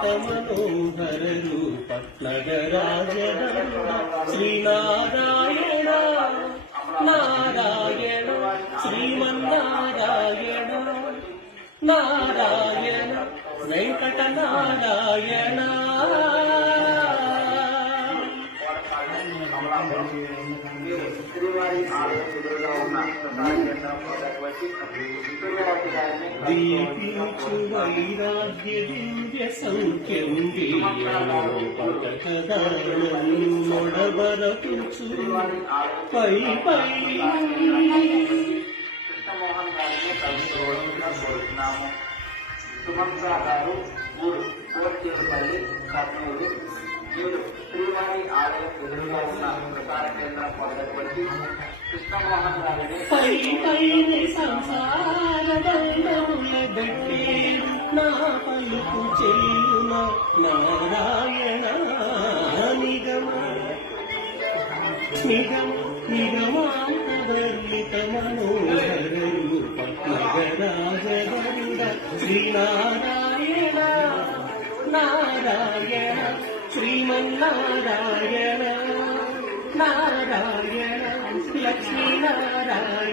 మనోహర రూపనగరాజన శ్రీనారాయణ నారాయణ శ్రీమన్నారాయణ నారాయణ వెంకట నారాయణ దీపించు వైరాగ్య దివ్య సౌఖ్యం నొడబరపుచు పై పై సుమంత్ర గారు ఊరు కోర్చేపల్లి కర్నూలు మీరు శ్రీవారి ఆలయం ఎదురుగా ఉన్న ప్రసార కేంద్రం వద్దకు వచ్చి కృష్ణమోహన్ గారిని నా పలుకు చెల్లున నారాయణ నిగమాంతవర్ణిత మనోహర రూపనగరాజగరుడ శ్రీనారాయణ నారాయణ శ్రీమన్నారాయణ నారాయణ లక్ష్మీనారాయణ